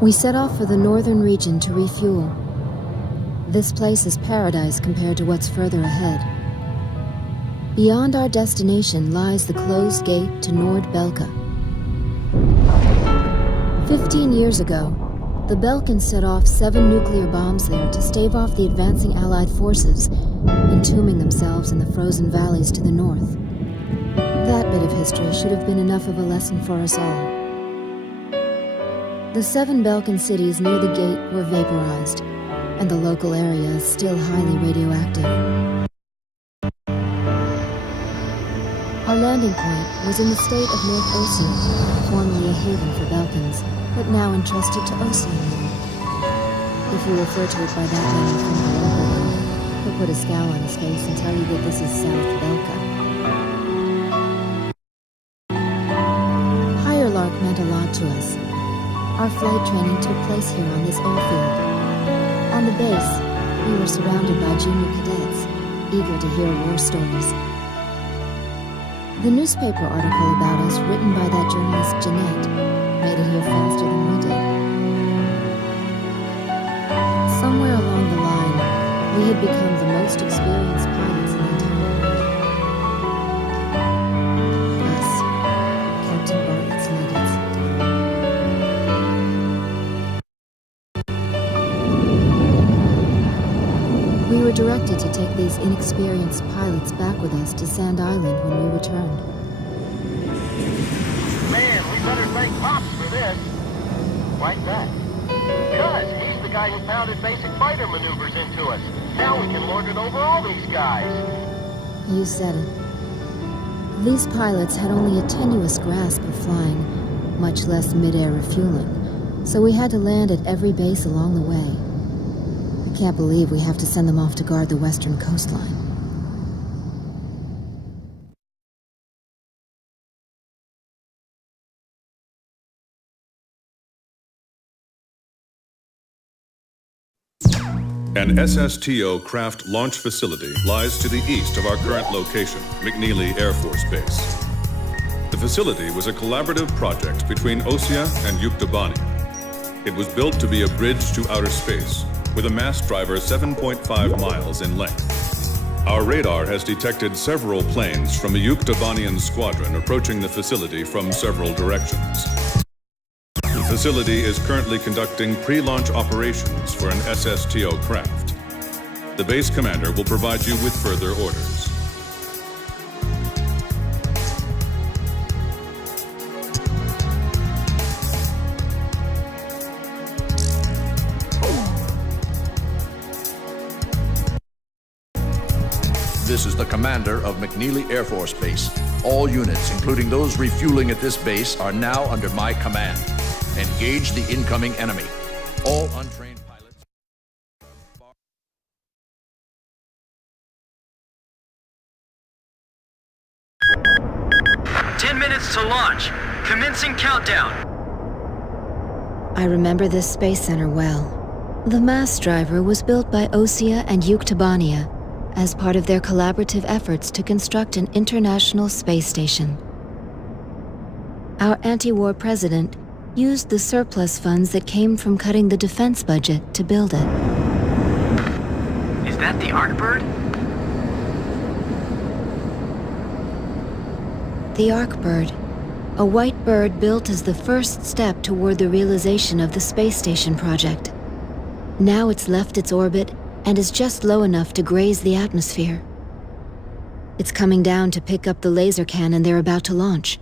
We set off for the northern region to refuel. This place is paradise compared to what's further ahead. Beyond our destination lies the closed gate to Nord-Belka. 15 years ago, the Belkans set off 7 nuclear bombs there to stave off the advancing Allied forces, entombing themselves in the frozen valleys to the north. That bit of history should have been enough of a lesson for us all. The 7 Belkan cities near the gate were vaporized, and the local area is still highly radioactive. Our landing point was in the state of North Ossia, formerly a haven for Belkans, but now entrusted to Ossia. If you refer to it by that name from the local, he'll put a scowl on his face and tell you that this is South Belka. Higher Lark meant a lot to us. Our flight training took place here on this airfield. On the base, we were surrounded by junior cadets, eager to hear war stories. The newspaper article about us written by that journalist Jeanette made it here faster than we did. Somewhere along the line, we had become the most experienced pilots in the entire world. Yes, Captain Bartlett's made it. We were directed to take these inexperienced pilots back with us to Sand Island when we returned. Man, we better thank Pops for this. Why that? Because he's the guy who pounded basic fighter maneuvers into us. Now we can lord it over all these guys. You said it. These pilots had only a tenuous grasp of flying, much less mid-air refueling, so we had to land at every base along the way. I can't believe we have to send them off to guard the western coastline. An SSTO craft launch facility lies to the east of our current location, McNeely Air Force Base. The facility was a collaborative project between Ossia and Yuktobani. It was built to be a bridge to outer space, with a mass driver 7.5 miles in length. Our radar has detected several planes from a Yuktobanian squadron approaching the facility from several directions. The facility is currently conducting pre-launch operations for an SSTO craft. The base commander will provide you with further orders. This is the commander of McNeely Air Force Base. All units, including those refueling at this base, are now under my command. Engage the incoming enemy. All untrained pilots... 10 minutes to launch. Commencing countdown. I remember this space center well. The mass driver was built by Ossia and Yuktobania as part of their collaborative efforts to construct an international space station. Our anti-war president used the surplus funds that came from cutting the defense budget to build it. Is that the Arkbird? The Arkbird, a white bird built as the first step toward the realization of the space station project. Now it's left its orbit and is just low enough to graze the atmosphere. It's coming down to pick up the laser cannon they're about to launch.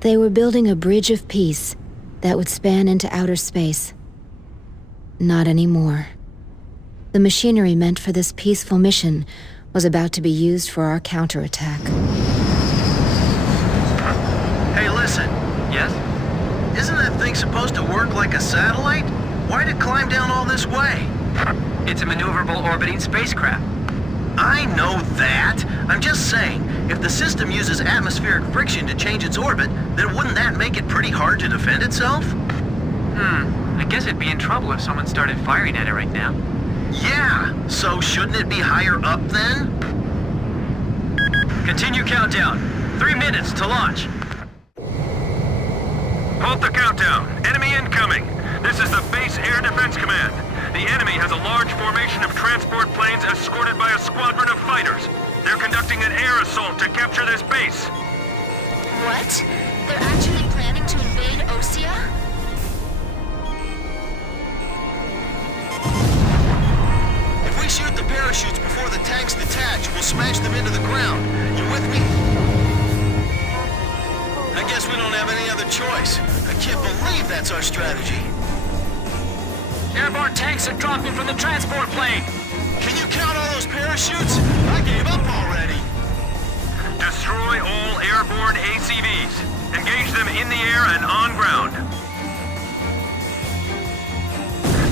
They were building a bridge of peace that would span into outer space. Not anymore. The machinery meant for this peaceful mission was about to be used for our counterattack. Hey, listen. Yes? Isn't that thing supposed to work like a satellite? Why'd it climb down all this way? It's a maneuverable orbiting spacecraft. I know that. I'm just saying, if the system uses atmospheric friction to change its orbit, then wouldn't that make it pretty hard to defend itself? I guess it'd be in trouble if someone started firing at it right now. Yeah, so shouldn't it be higher up then? Continue countdown. 3 minutes to launch. Halt the countdown. Enemy incoming. This is the Base Air Defense Command. The enemy has a large formation of transport planes escorted by a squadron of fighters. They're conducting an air assault to capture this base. What? They're actually planning to invade Osea? If we shoot the parachutes before the tanks detach, we'll smash them into the ground. You with me? I guess we don't have any other choice. I can't believe that's our strategy. Airborne tanks are dropping from the transport plane. Can you count all those parachutes? I gave up already. Destroy all airborne ACVs. Engage them in the air and on ground.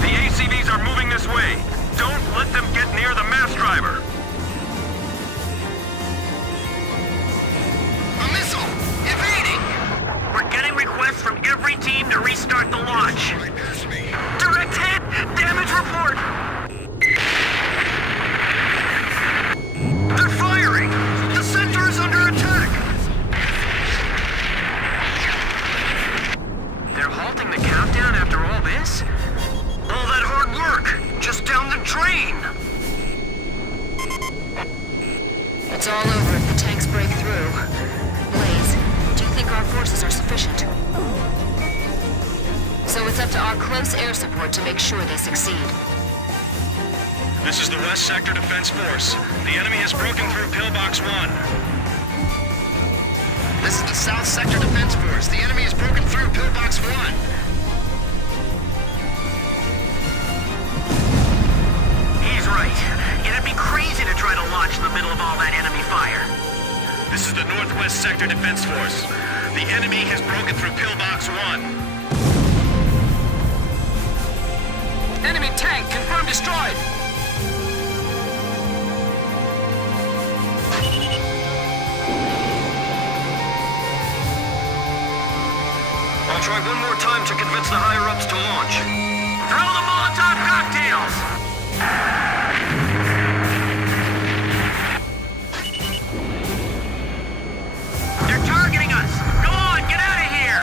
The ACVs are moving this way. Don't let them get near the mass driver. A missile! Evading! We're getting requests from every team to restart the launch. Direct hit! Damage report! They're firing! The center is under attack! They're halting the countdown after all this? All that hard work, just down the drain! It's all over if the tanks break through. Blaze, do you think our forces are sufficient? So it's up to our close air support to make sure they succeed. This is the West Sector Defense Force. The enemy has broken through Pillbox 1. This is the South Sector Defense Force. The enemy has broken through Pillbox 1. He's right. It'd be crazy to try to launch in the middle of all that enemy fire. This is the Northwest Sector Defense Force. The enemy has broken through Pillbox 1. Enemy tank confirmed destroyed. I'll try one more time to convince the higher-ups to launch. Throw the Molotov cocktails! They're targeting us! Go on, get out of here!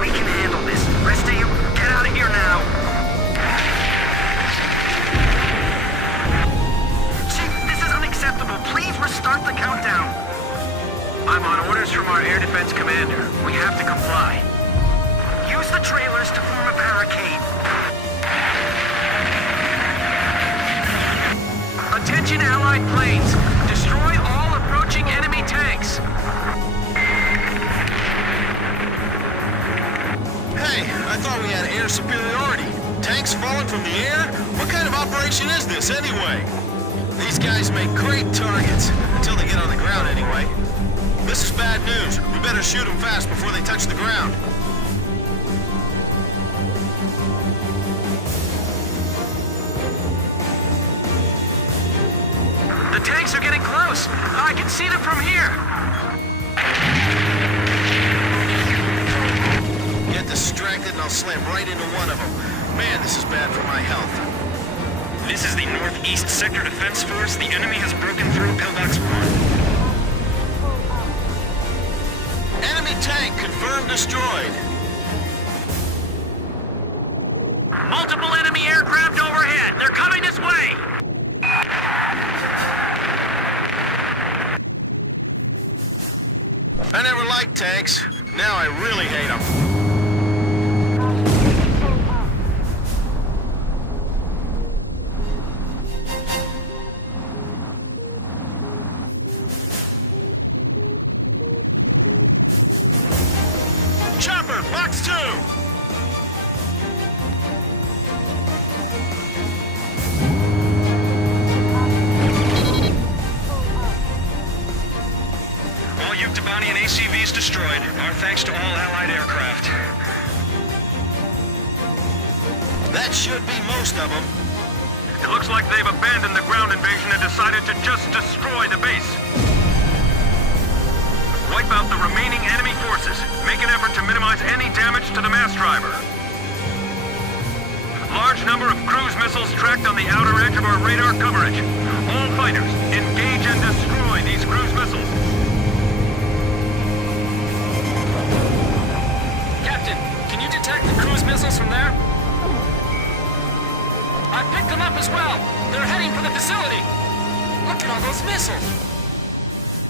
We can handle this. Rest of you, get out of here now! Chief, this is unacceptable. Please restart the countdown. I'm on orders from our air defense commander. We have to comply. Use the trailers to form a barricade. Attention Allied planes. Destroy all approaching enemy tanks. Hey, I thought we had air superiority. Tanks falling from the air? What kind of operation is this, anyway? These guys make great targets. Until they get on the ground, anyway. This is bad news. We better shoot them fast before they touch the ground. The tanks are getting close. I can see them from here. Get distracted and I'll slam right into one of them. Man, this is bad for my health. This is the Northeast Sector Defense Force. The enemy has broken through Pillbox 1. Enemy tank confirmed destroyed. Multiple enemy aircraft overhead. They're coming this way. I never liked tanks. Now I really hate them. Chopper, box 2! All Yuktobanian ACVs destroyed. Our thanks to all Allied aircraft. That should be most of them. It looks like they've abandoned the ground invasion and decided to just destroy the base. Wipe out the remaining enemy forces. Make an effort to minimize any damage to the mass driver. Large number of cruise missiles tracked on the outer edge of our radar coverage. All fighters, engage and destroy these cruise missiles. those missiles?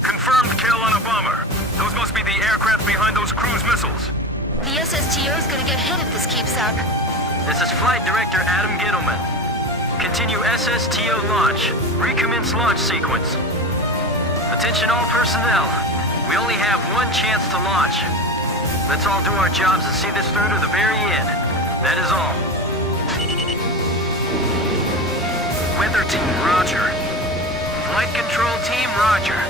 Confirmed kill on a bomber. Those must be the aircraft behind those cruise missiles. The SSTO is gonna get hit if this keeps up. This is Flight Director Adam Gittleman. Continue SSTO launch. Recommence launch sequence. Attention all personnel. We only have one chance to launch. Let's all do our jobs and see this through to the very end. That is all. Weather team, roger. Flight control team, roger.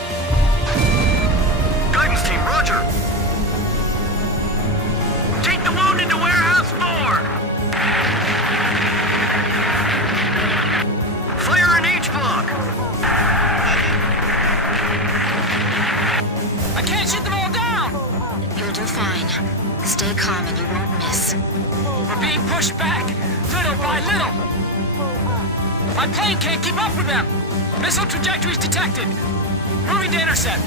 Guidance team, roger. Take the wounded to warehouse 4. Fire in H block. I can't shoot them all down! You'll do fine. Stay calm and you won't miss. We're being pushed back, little by little. My plane can't keep up with them. Missile trajectories detected. Moving to intercept.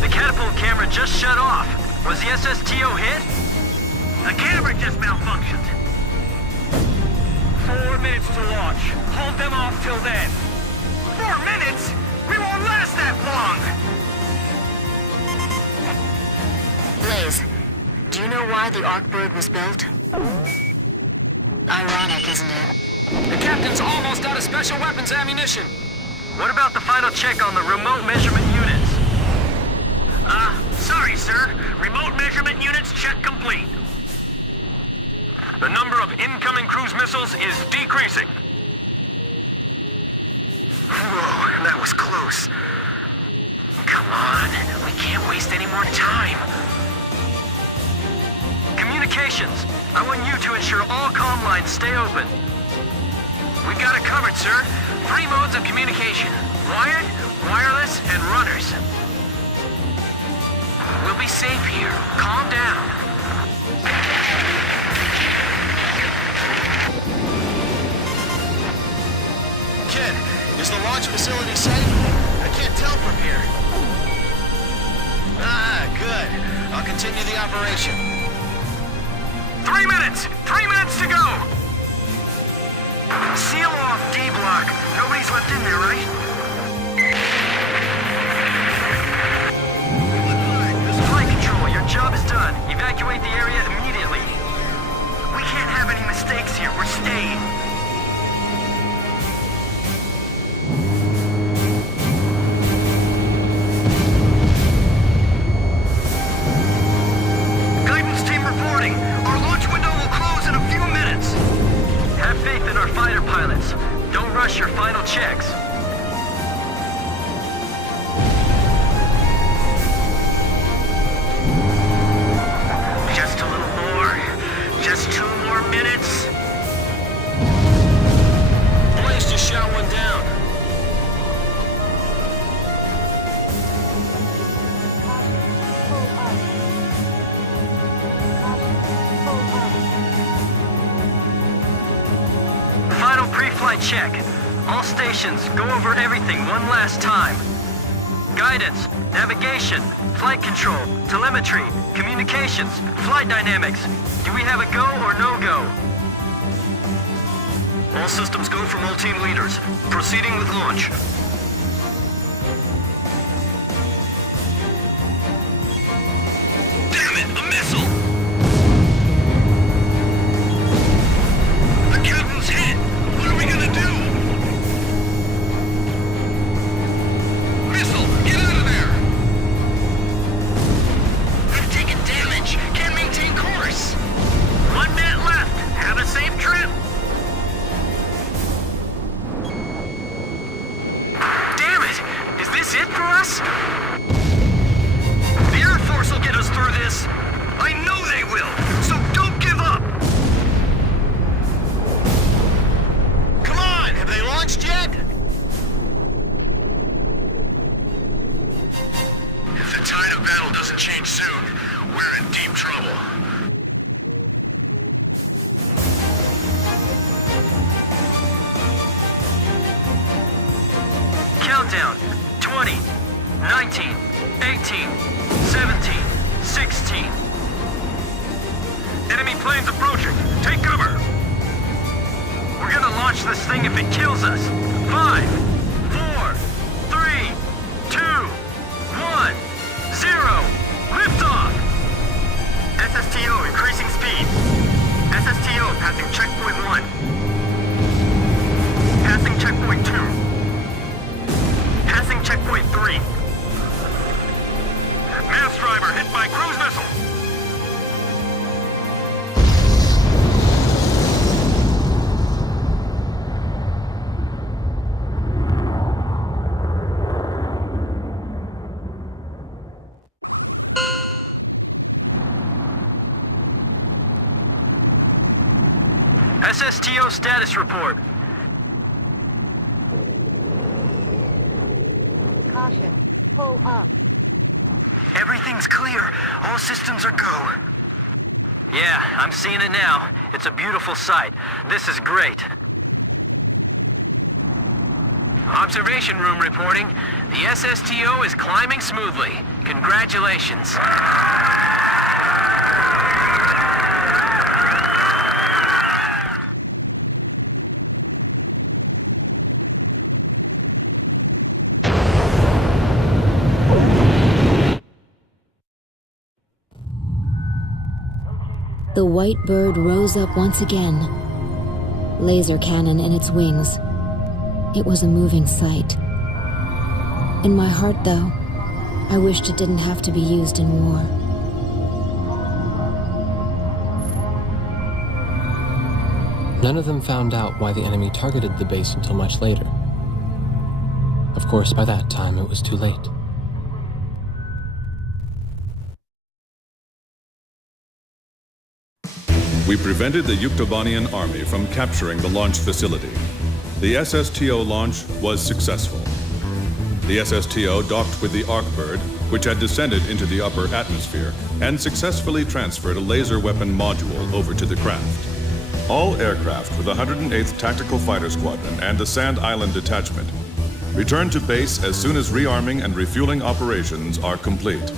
The catapult camera just shut off. Was the SSTO hit? The camera just malfunctioned. 4 minutes to launch. Hold them off till then. 4 minutes? We won't last that long! Blaze, do you know why the Arkbird was built? Ironic, isn't it? The captain's almost out of special weapons ammunition. What about the final check on the remote measurement units? Sorry, sir. Remote measurement units check complete. The number of incoming cruise missiles is decreasing. Whoa, that was close. Come on, we can't waste any more time. Communications. I want you to ensure all comm lines stay open. We've got it covered, sir. 3 modes of communication. Wired, wireless, and runners. We'll be safe here. Calm down. Kid, is the launch facility safe? I can't tell from here. Good. I'll continue the operation. 3 minutes! 3 minutes to go! Seal off D block. Nobody's left in there, right? Flight control, your job is done. Evacuate the area immediately. We can't have any mistakes here. We're staying. Guidance team reporting. Our launch window will close in a few minutes. Have faith in our fighter pilots. Don't rush your final checks. Just a little more. Just 2 more minutes. Blaze just shot one down. Final pre-flight check. All stations, go over everything one last time. Guidance, navigation, flight control, telemetry, communications, flight dynamics. Do we have a go or no-go? All systems go from all team leaders. Proceeding with launch. Damn it! A missile! The captain's hit! What are we gonna do? Missile! Get out of there! I've taken damage. Can't maintain course. 1 minute left. Have a safe trip. Damn it! Is this it for us? The Air Force will get us through this. I know they will, so don't give up! Come on, have they launched yet? If the tide of battle doesn't change soon, we're in deep trouble. Countdown. 20, 19, 18, 17, 16. Enemy planes approaching. Take cover. We're gonna launch this thing if it kills us. 5, 4, 3, 2, 1, 0. Liftoff! SSTO increasing speed. SSTO passing checkpoint 1. Passing checkpoint 2. Passing checkpoint 3. Mass driver hit by cruise missile. SSTO status report. Caution. Pull up. Everything's clear. All systems are go. Yeah, I'm seeing it now. It's a beautiful sight. This is great. Observation room reporting. The SSTO is climbing smoothly. Congratulations. The white bird rose up once again, laser cannon in its wings. It was a moving sight. In my heart, though, I wished it didn't have to be used in war. None of them found out why the enemy targeted the base until much later. Of course, by that time, it was too late. We prevented the Yuktobanian army from capturing the launch facility. The SSTO launch was successful. The SSTO docked with the Arkbird, which had descended into the upper atmosphere, and successfully transferred a laser weapon module over to the craft. All aircraft with the 108th Tactical Fighter Squadron and the Sand Island Detachment return to base as soon as rearming and refueling operations are complete.